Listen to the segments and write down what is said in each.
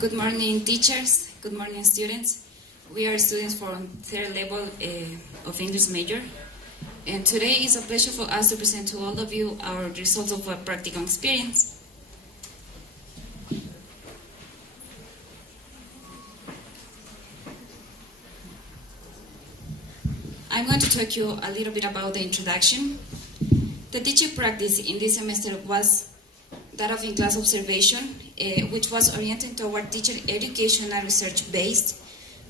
Good morning, teachers. Good morning, students. We are students from third level of English major. And today is a pleasure for us to present to all of you our results of our practicum experience. I'm going to talk to you a little bit about the introduction. The teaching practice in this semester was that of in-class observation, which was oriented toward teacher education and research-based,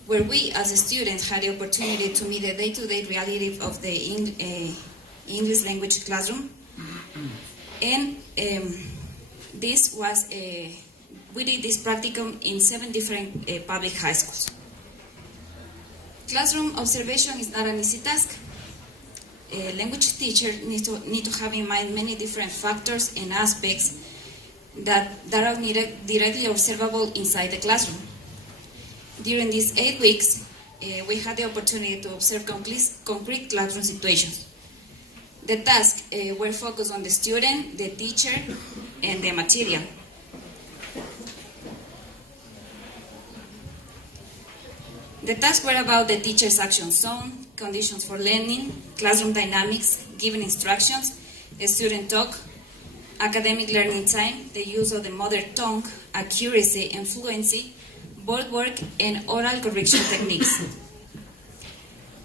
where we as students had the opportunity to meet the day-to-day reality of the English language classroom. And this was, we did this practicum in 7 different public high schools. Classroom observation is not an easy task. A language teacher need to have in mind many different factors and aspects that are directly observable inside the classroom. During these 8 weeks, we had the opportunity to observe concrete classroom situations. The tasks were focused on the student, the teacher, and the material. The tasks were about the teacher's action zone, conditions for learning, classroom dynamics, giving instructions, student talk, academic learning time, the use of the mother tongue, accuracy and fluency, board work, and oral correction techniques.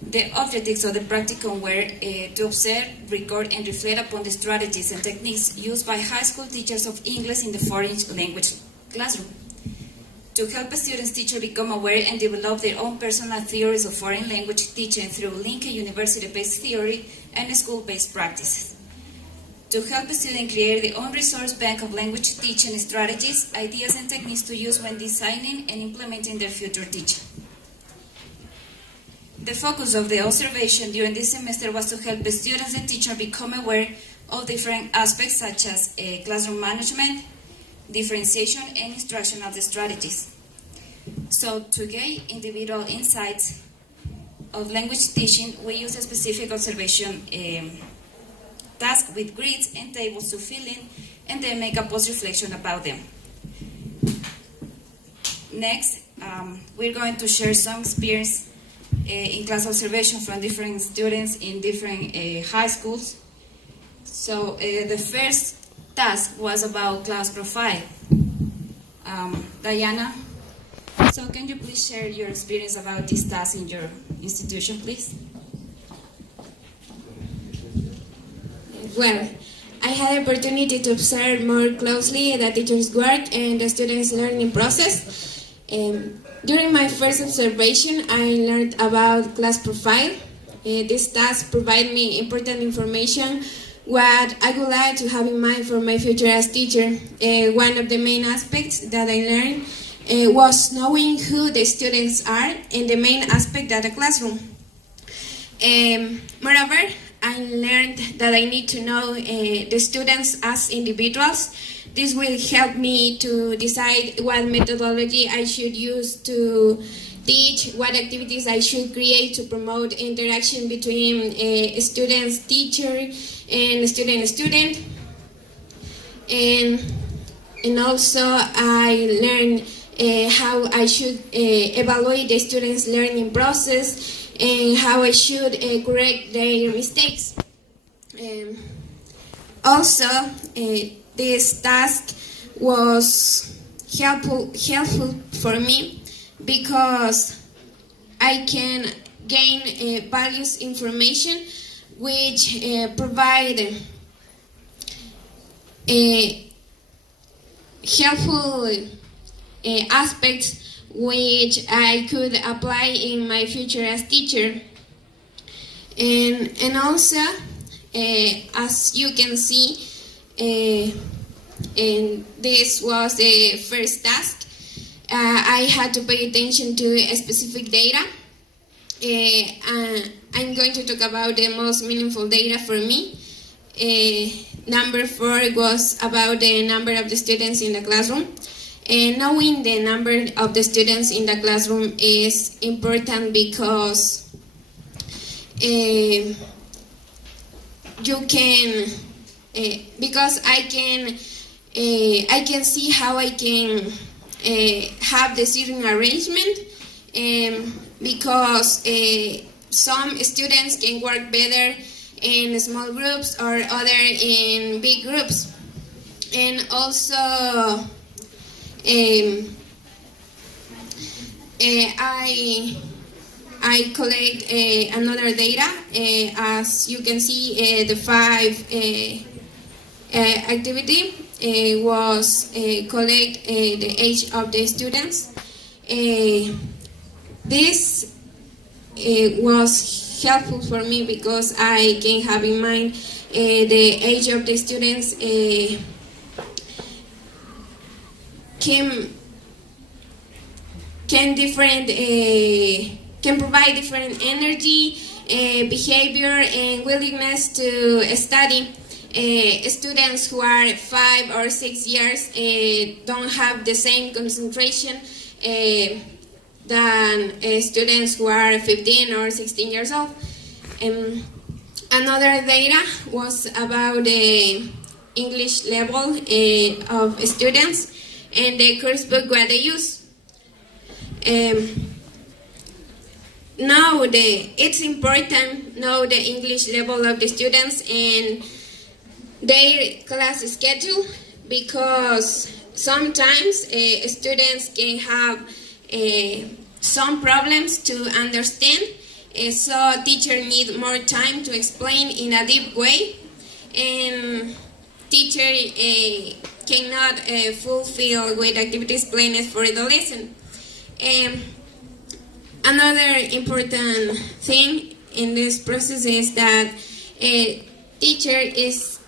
The objectives of the practicum were to observe, record, and reflect upon the strategies and techniques used by high school teachers of English in the foreign language classroom, to help a student's teacher become aware and develop their own personal theories of foreign language teaching through linked university-based theory and school-based practices, to help a student create their own resource bank of language teaching strategies, ideas, and techniques to use when designing and implementing their future teaching. The focus of the observation during this semester was to help the students and teacher become aware of different aspects such as classroom management, differentiation, and instructional strategies. So to gain individual insights of language teaching, we use a specific observation task with grids and tables to fill in and then make a post-reflection about them. Next, we're going to share some experience in class observation from different students in different high schools. So the first task was about class profile. Diana, so can you please share your experience about this task in your institution, please? Well, I had the opportunity to observe more closely the teacher's work and the students' learning process. During my first observation, I learned about class profile. This task provided me important information what I would like to have in mind for my future as teacher. One of the main aspects that I learned was knowing who the students are and the main aspect of the classroom. Moreover, I learned that I need to know the students as individuals. This will help me to decide what methodology I should use to teach, what activities I should create to promote interaction between students, teacher, and student. And also I learned how I should evaluate the students' learning process and how I should correct their mistakes. Also, this task was helpful for me because I can gain values information which provide helpful aspects which I could apply in my future as teacher. And also, as you can see, and this was the first task, I had to pay attention to specific data. I'm going to talk about the most meaningful data for me. Number 4 was about the number of the students in the classroom. Knowing the number of the students in the classroom is important because you can, because I can see how I can have the seating arrangement because some students can work better in small groups or other in big groups. And also I collect another data. As you can see, the 5 activity was collect the age of the students. This was helpful for me because I can have in mind the age of the students can provide different energy, behavior, and willingness to study. Students who are 5 or 6 years don't have the same concentration than students who are 15 or 16 years old. Another data was about the English level of students and the course book what they use. It's important know the English level of the students and their class schedule, because sometimes students can have some problems to understand, so teacher need more time to explain in a deep way, and teacher cannot fulfill with activities planned for the lesson. Another important thing in this process is that a teacher is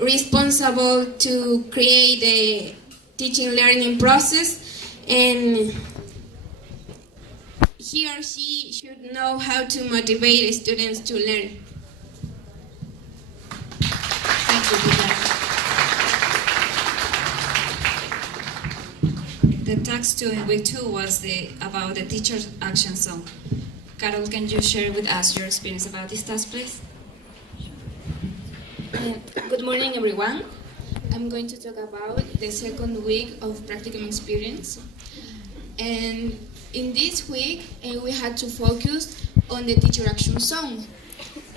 responsible to create a teaching learning process, and he or she should know how to motivate students to learn. Thank you, Pilar. The task 2 in week 2 was about the teacher's action zone. Carol, can you share with us your experience about this task, please? Good morning, everyone. I'm going to talk about the second week of Practicum experience. And in this week, we had to focus on the teacher action zone.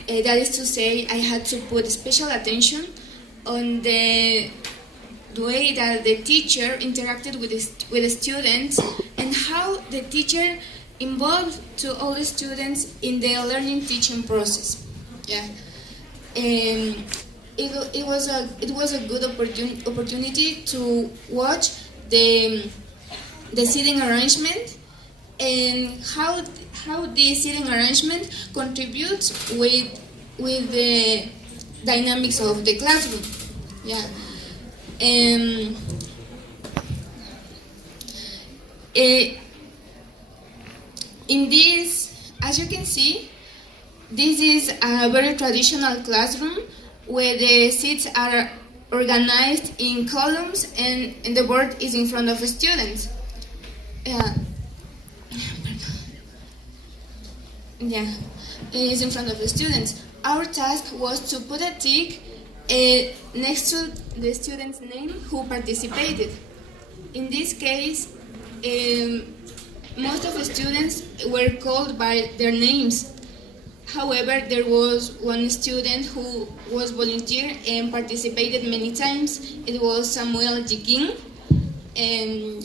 That is to say, I had to put special attention on the way that the teacher interacted with the students and how the teacher involved to all the students in the learning teaching process. Yeah. It was a good opportunity to watch the seating arrangement and how the seating arrangement contributes with the dynamics of the classroom. Yeah. In this, as you can see, this is a very traditional classroom where the seats are organized in columns and the board is in front of the students. It is in front of the students. Our task was to put a tick next to the student's name who participated. In this case, most of the students were called by their names. However, there was one student who was volunteer and participated many times. It was Samuel Jiking, and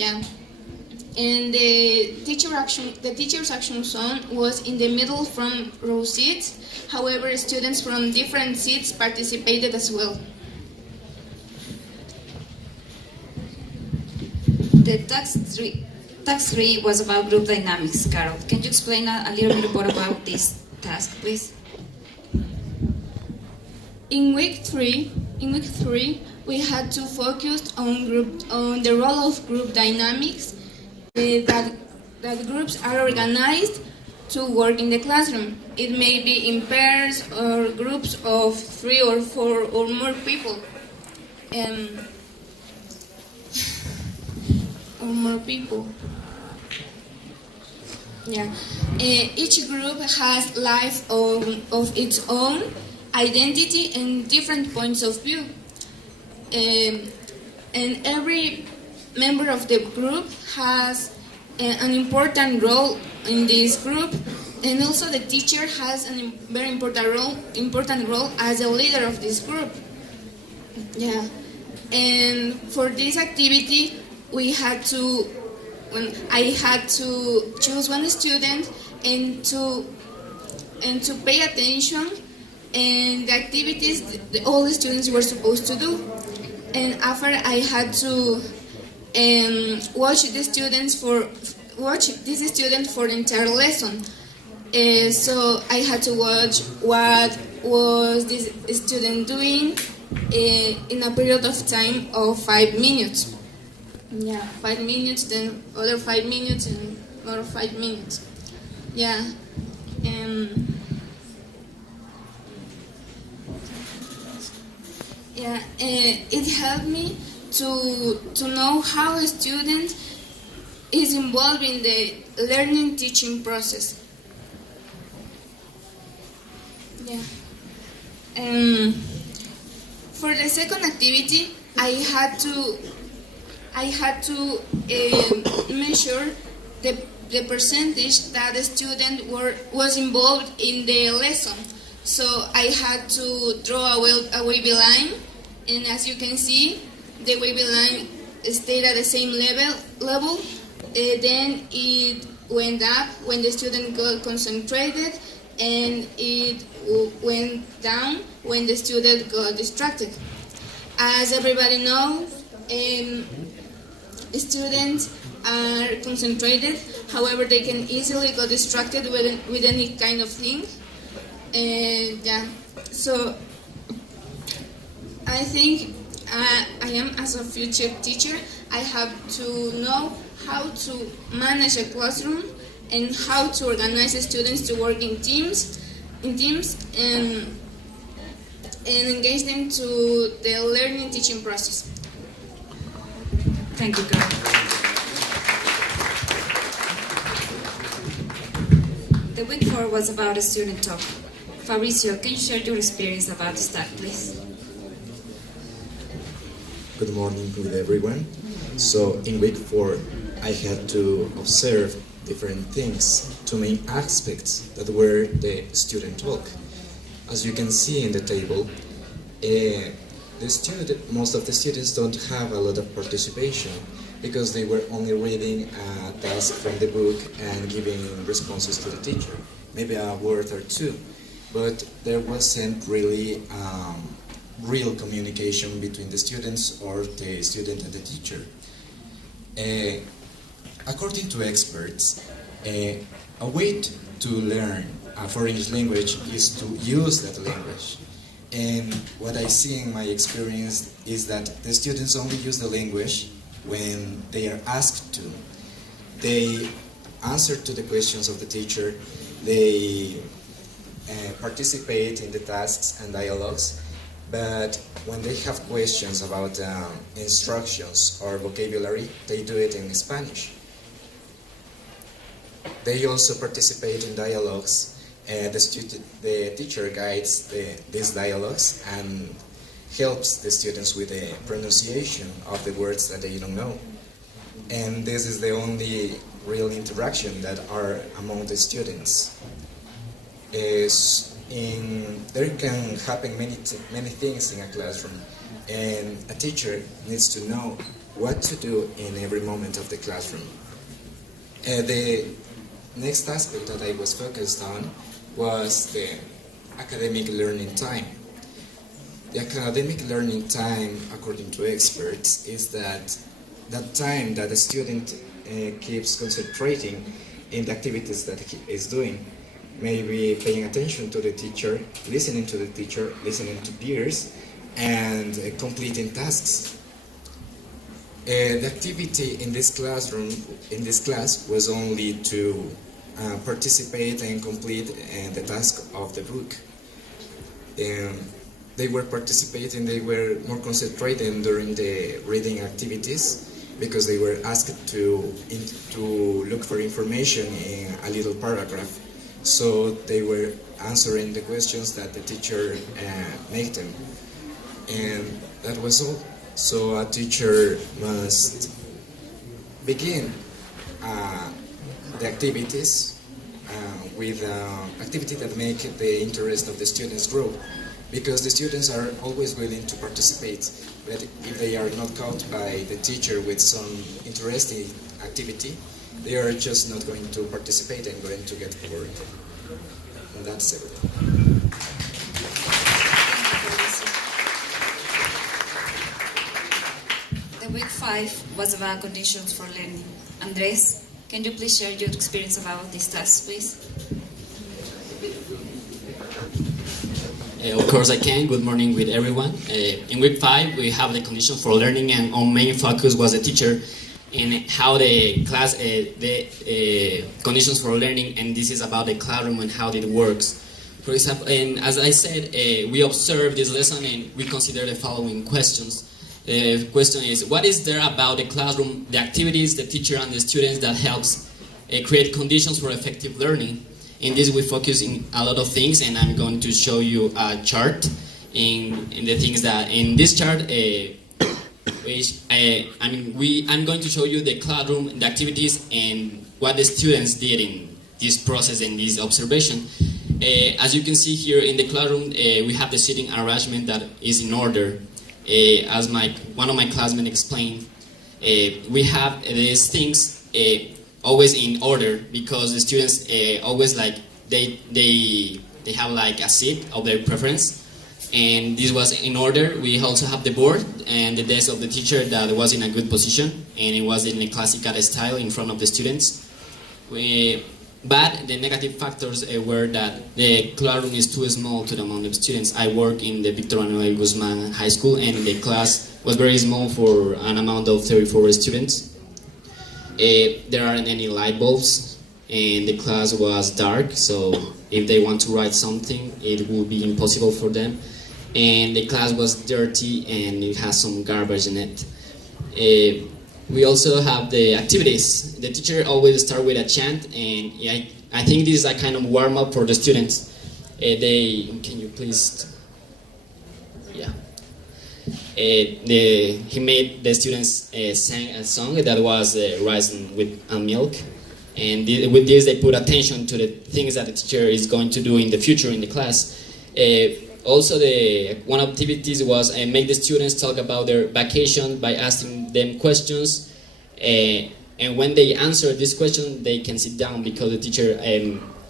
the teacher's action zone was in the middle from row seats. However, students from different seats participated as well. The task 3 was about group dynamics. Carol, can you explain a little bit more about this task, please? In week 3, we had to focus on the role of group dynamics, that groups are organized to work in the classroom. It may be in pairs or groups of 3 or 4 or more people. Each group has life of its own, identity, and different points of view. And every member of the group has an important role in this group, and also the teacher has a very important role as a leader of this group. Yeah, and for this activity, I had to choose one student and to pay attention and the activities all the students were supposed to do. And after I had to watch this student for the entire lesson. So I had to watch what was this student doing in a period of time of 5 minutes. Yeah, 5 minutes, then other 5 minutes, and another 5 minutes. Yeah. It helped me to know how a student is involved in the learning teaching process. Yeah. For the second activity, I had to measure the percentage that the student was involved in the lesson. So I had to draw a wavy line, and as you can see, the wavy line stayed at the same level. Then it went up when the student got concentrated, and it went down when the student got distracted. As everybody knows, students are concentrated, however they can easily get distracted with any kind of thing. Yeah, so I think I am, as a future teacher, I have to know how to manage a classroom and how to organize the students to work in teams and engage them to the learning teaching process. Thank you, Carl. The week 4 was about a student talk. Fabricio, can you share your experience about that, please? Good morning with everyone. So in week 4, I had to observe different things, two main aspects that were the student talk. As you can see in the table, most of the students don't have a lot of participation because they were only reading a task from the book and giving responses to the teacher, maybe a word or two. But there wasn't really real communication between the students or the student and the teacher. According to experts, a way to learn a foreign language is to use that language. And what I see in my experience is that the students only use the language when they are asked to. They answer to the questions of the teacher, they participate in the tasks and dialogues, but when they have questions about instructions or vocabulary, they do it in Spanish. They also participate in dialogues. The teacher guides these dialogues and helps the students with the pronunciation of the words that they don't know. And this is the only real interaction that are among the students. There can happen many things in a classroom, and a teacher needs to know what to do in every moment of the classroom. The next aspect that I was focused on was the academic learning time. The academic learning time, according to experts, is that time that the student keeps concentrating in the activities that he is doing. Maybe paying attention to the teacher, listening to the teacher, listening to peers, and completing tasks. The activity in this class was only to participate and complete the task of the book. They were participating, they were more concentrated during the reading activities because they were asked to look for information in a little paragraph. So they were answering the questions that the teacher made them. And that was all. So a teacher must begin the activities with activities that make the interest of the students grow, because the students are always willing to participate, but if they are not caught by the teacher with some interesting activity, they are just not going to participate and going to get bored. And that's everything. The week 5 was about conditions for learning. Andres, can you please share your experience about this task, please? Of course I can. Good morning with everyone. In week 5 we have the conditions for learning, and our main focus was the teacher and how the class, the conditions for learning, and this is about the classroom and how it works. For example, and as I said, we observed this lesson and we consider the following questions. The question is, what is there about the classroom, the activities, the teacher and the students that helps create conditions for effective learning? In this we focus in a lot of things, and I'm going to show you a chart in the things that, in this chart, I'm going to show you the classroom, the activities, and what the students did in this process and this observation. As you can see here in the classroom, we have the seating arrangement that is in order. As one of my classmates explained, we have these things always in order, because the students always like they have like a seat of their preference, and this was in order. We also have the board and the desk of the teacher that was in a good position, and it was in a classical style in front of the students. But the negative factors were that the classroom is too small to the amount of students. I work in the Victor Manuel Guzman High School, and the class was very small for an amount of 34 students. There aren't any light bulbs, and the class was dark, so if they want to write something, it will be impossible for them. And the class was dirty, and it has some garbage in it. We also have the activities. The teacher always starts with a chant, and I think this is a kind of warm-up for the students. Can you please? Yeah. He made the students sing a song that was rice with milk, and with this they put attention to the things that the teacher is going to do in the future in the class. Also, one of the activities was make the students talk about their vacation by asking them questions, and when they answer this question, they can sit down because the teacher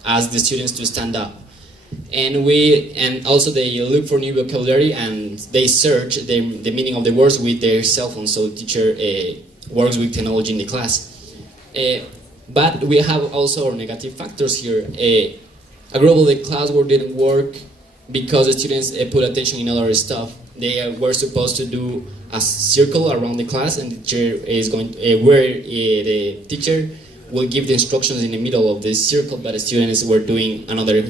asked the students to stand up. And also they look for new vocabulary, and they search the meaning of the words with their cell phone, so the teacher works with technology in the class. But we have also our negative factors here. A group of the class work didn't work because the students put attention in other stuff. They were supposed to do a circle around the class, and the teacher is going where the teacher will give the instructions in the middle of this circle, but the students were doing another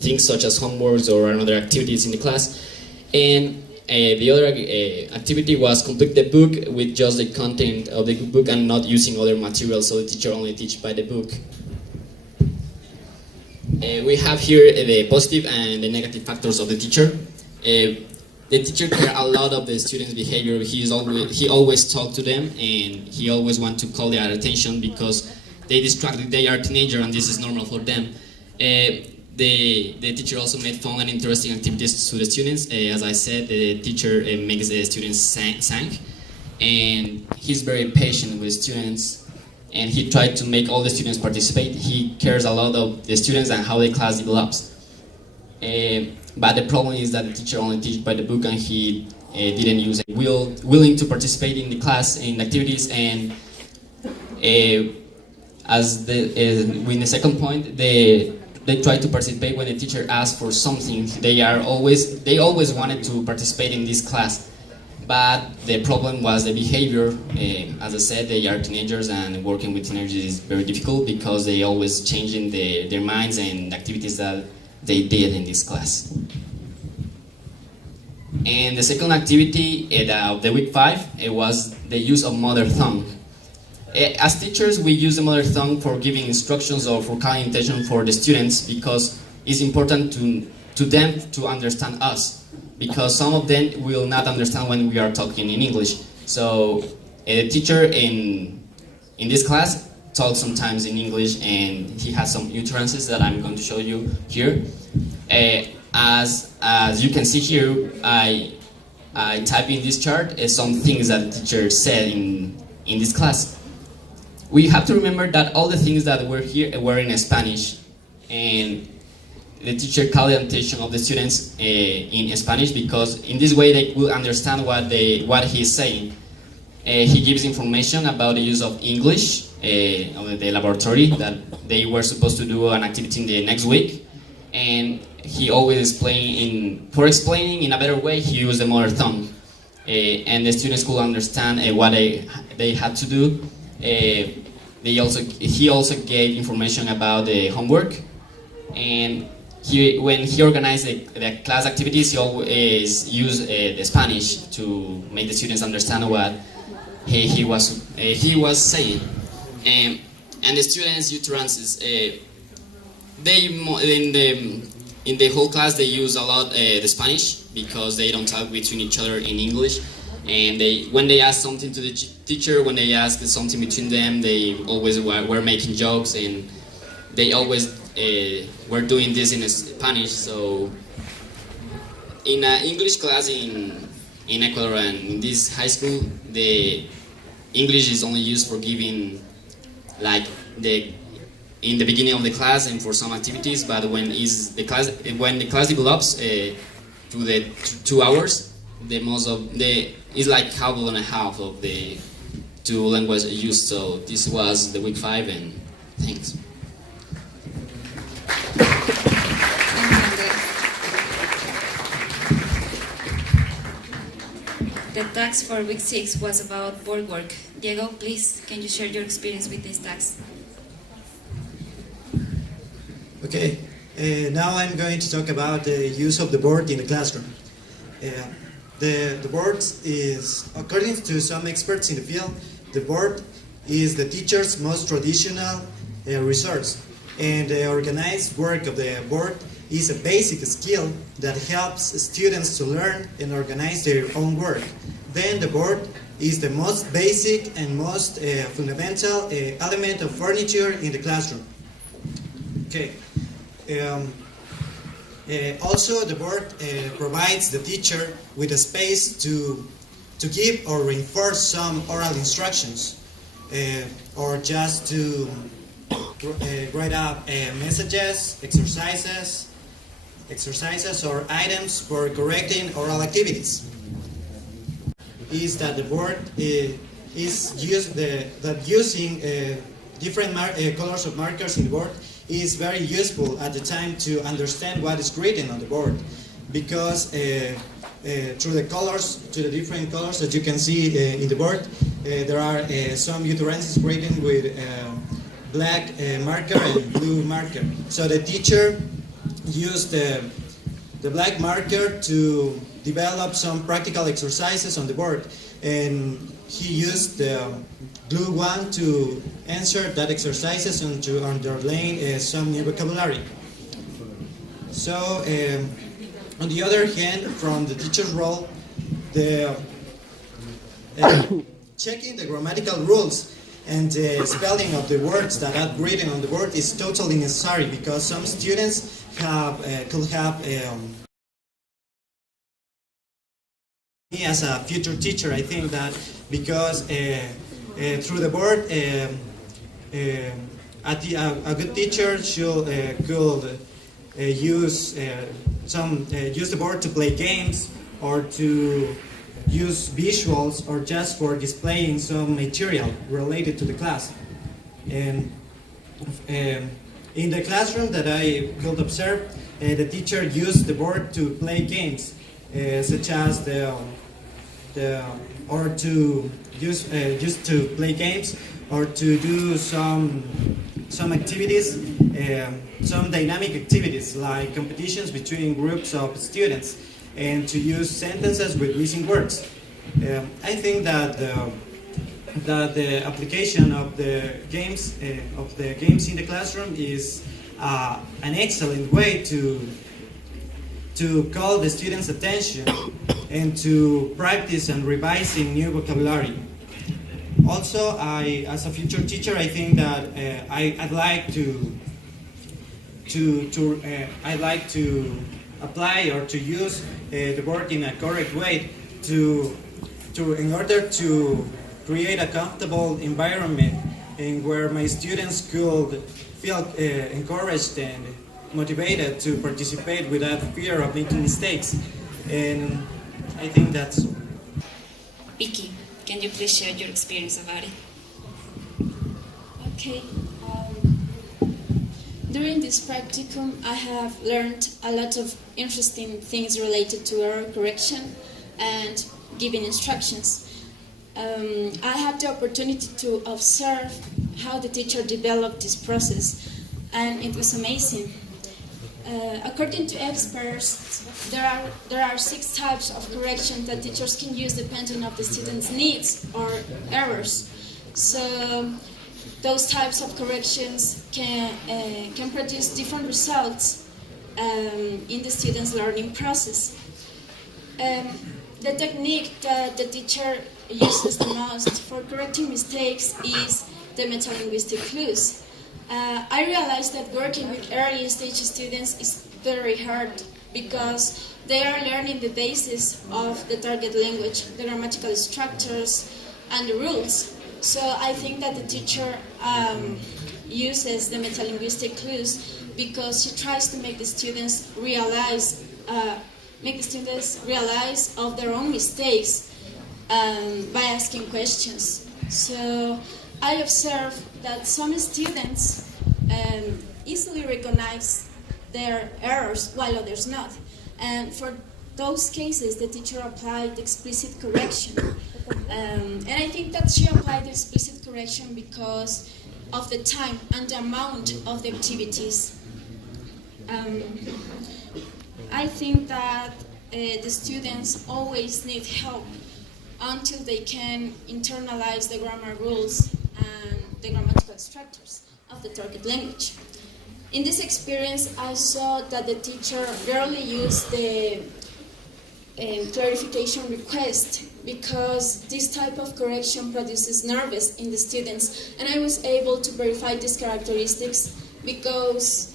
things such as homeworks or another activities in the class. And the other activity was complete the book with just the content of the book and not using other materials, so the teacher only teach by the book. We have here the positive and the negative factors of the teacher. The teacher cares a lot of the students' behavior. He always talks to them, and he always wants to call their attention because they distracted. They are teenagers, and this is normal for them. The teacher also made fun and interesting activities to the students. As I said, the teacher makes the students sing, and he's very patient with students. And he tried to make all the students participate. He cares a lot of the students and how the class develops. But the problem is that the teacher only teaches by the book, and he didn't use it. Willing to participate in the class, in activities, and as in the second point, they try to participate when the teacher asks for something. They always wanted to participate in this class. But the problem was the behavior. As I said, they are teenagers, and working with teenagers is very difficult because they always changing their minds and activities that they did in this class. And the second activity of the week 5 was the use of mother tongue. As teachers, we use the mother tongue for giving instructions or for calling attention for the students because it's important to them to understand us. Because some of them will not understand when we are talking in English. So the teacher in in this class talks sometimes in English, and he has some utterances that I'm going to show you here. As you can see here, I type in this chart some things that the teacher said in this class. We have to remember that all the things that were here were in Spanish, and the teacher called the attention of the students in Spanish, because in this way they will understand what he's saying. He gives information about the use of English on the laboratory, that they were supposed to do an activity in the next week, and he always for explaining in a better way, he used the mother tongue, and the students could understand what they had to do. He also gave information about the homework, and when he organized the class activities, he always used the Spanish to make the students understand what he was saying. And the students' utterances, in the whole class they use a lot the Spanish, because they don't talk between each other in English. And when they ask something to the teacher, when they ask something between them, they always were making jokes, and they always were doing this in Spanish. So in an English class in Ecuador and in this high school, the English is only used for giving, like, in the beginning of the class and for some activities. But when the class develops to the 2 hours, is like half and a half of the two languages used. So this was the week 5, and thanks. The task for week 6 was about board work. Diego, please, can you share your experience with this task? Okay, now I'm going to talk about the use of the board in the classroom. The board is, according to some experts in the field, the board is the teacher's most traditional resource, and the organized work of the board is a basic skill that helps students to learn and organize their own work. Then the board is the most basic and most fundamental element of furniture in the classroom. Okay. Also, the board provides the teacher with a space to give or reinforce some oral instructions, or just to write up messages, exercises or items for correcting oral activities. Is that the board is using different colors of markers in the board is very useful at the time to understand what is written on the board, because through the different colors that you can see in the board, there are some utterances written with black marker and blue marker. So the teacher used the black marker to develop some practical exercises on the board, and he used the blue one to answer that exercises and to underline some new vocabulary. So, on the other hand, from the teacher's role, the checking the grammatical rules and the spelling of the words that are written on the board is totally necessary, because some students could have me as a future teacher. I think that because through the board, a good teacher could use the board to play games, or to use visuals, or just for displaying some material related to the class. And in the classroom that I could observe, the teacher used the board to play games, such as just to play games, or to do some activities, some dynamic activities like competitions between groups of students, and to use sentences with missing words. I think that the application of the games in the classroom is an excellent way to call the students' attention and to practice and revising new vocabulary. Also, as a future teacher, I think that I'd like I'd like to apply or to use the board in a correct way in order to create a comfortable environment in where my students could feel encouraged and motivated to participate without fear of making mistakes. And I think that's Vicky, can you please share your experience about it? Okay. During this practicum, I have learned a lot of interesting things related to error correction and giving instructions. I had the opportunity to observe how the teacher developed this process, and it was amazing. According to experts, there are 6 types of correction that teachers can use depending on the student's needs or errors. So those types of corrections can produce different results in the student's learning process. The technique that the teacher uses the most for correcting mistakes is the metalinguistic clues. I realized that working with early stage students is very hard because they are learning the basis of the target language, the grammatical structures, and the rules. So I think that the teacher uses the metalinguistic clues because she tries to make the students realize of their own mistakes by asking questions. So I observe that some students easily recognize their errors while others not. And for those cases, the teacher applied explicit correction. And I think that she applied explicit correction because of the time and the amount of the activities. I think that the students always need help until they can internalize the grammar rules and the grammatical structures of the target language. In this experience, I saw that the teacher rarely used the clarification request because this type of correction produces nervous in the students, and I was able to verify these characteristics because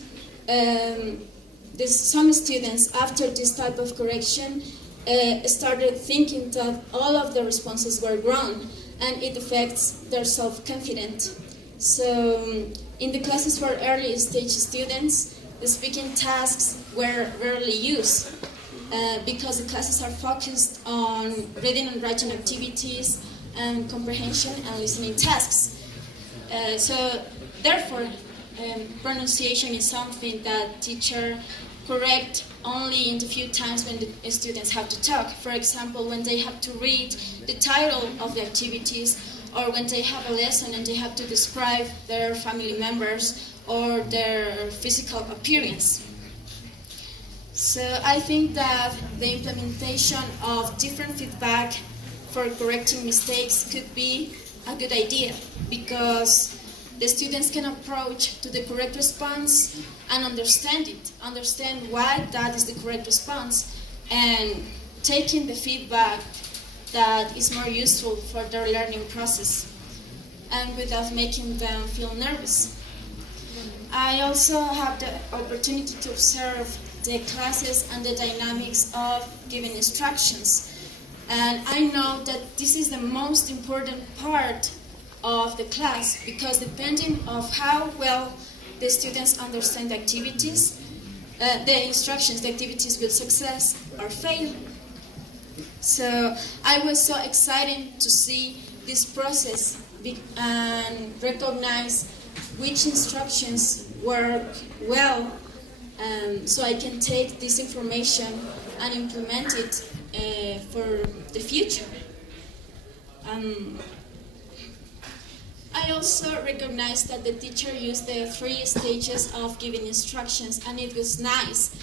some students, after this type of correction, started thinking that all of the responses were wrong, and it affects their self-confidence. So in the classes for early stage students, the speaking tasks were rarely used because the classes are focused on reading and writing activities and comprehension and listening tasks. So therefore, pronunciation is something that teacher correct only in the few times when the students have to talk. For example, when they have to read the title of the activities, or when they have a lesson and they have to describe their family members or their physical appearance. So I think that the implementation of different feedback for correcting mistakes could be a good idea because the students can approach to the correct response and understand it, understand why that is the correct response, and taking the feedback that is more useful for their learning process and without making them feel nervous. I also have the opportunity to observe the classes and the dynamics of giving instructions. And I know that this is the most important part of the class because depending on how well the students understand the activities, the instructions, the activities will success or fail. So I was so excited to see this process and recognize which instructions work well, so I can take this information and implement it for the future. I also recognized that the teacher used the 3 stages of giving instructions, and it was nice.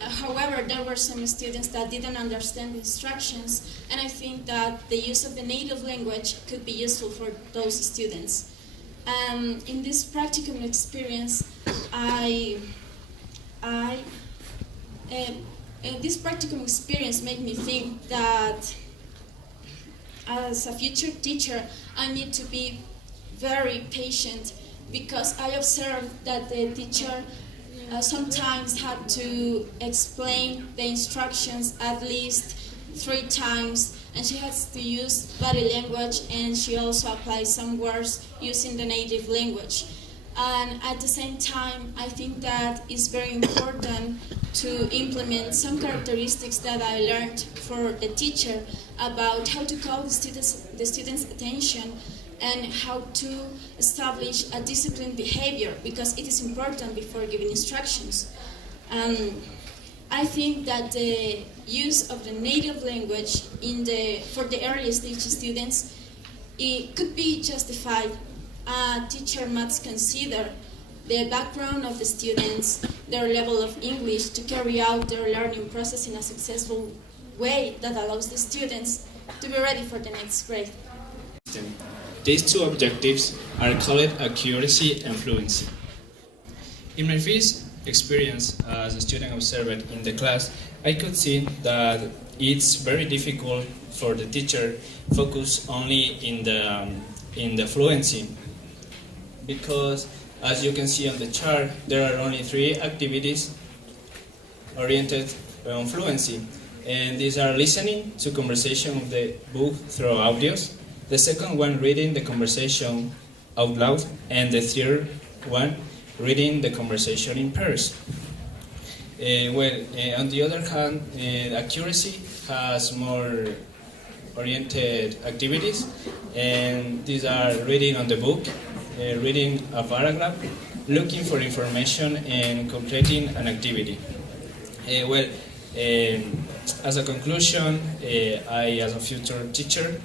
However, there were some students that didn't understand the instructions, and I think that the use of the native language could be useful for those students. In this practicum experience, this practicum experience made me think that as a future teacher, I need to be very patient because I observed that the teacher sometimes had to explain the instructions at least 3 times, and she has to use body language, and she also applies some words using the native language. And at the same time, I think that it's very important to implement some characteristics that I learned for the teacher about how to call the students' attention and how to establish a disciplined behavior, because it is important before giving instructions. I think that the use of the native language for the early stage students, it could be justified. A teacher must consider the background of the students, their level of English, to carry out their learning process in a successful way that allows the students to be ready for the next grade. These two objectives are called accuracy and fluency. In my first experience as a student observer in the class, I could see that it's very difficult for the teacher focus only in the fluency, because as you can see on the chart, there are only 3 activities oriented on fluency, and these are listening to conversation of the book through audios, the second one reading the conversation out loud, and the third one reading the conversation in pairs. On the other hand, accuracy has more oriented activities, and these are reading on the book, reading a paragraph, looking for information, and completing an activity. As a conclusion, I, as a future teacher,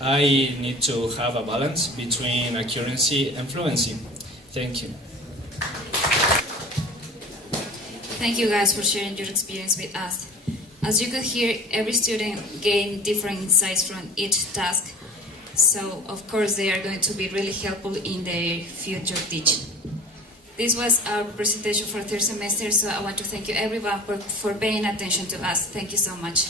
I need to have a balance between accuracy and fluency. Thank you. Thank you guys for sharing your experience with us. As you could hear, every student gained different insights from each task, so of course they are going to be really helpful in their future teaching. This was our presentation for third semester, so I want to thank you everyone for paying attention to us. Thank you so much.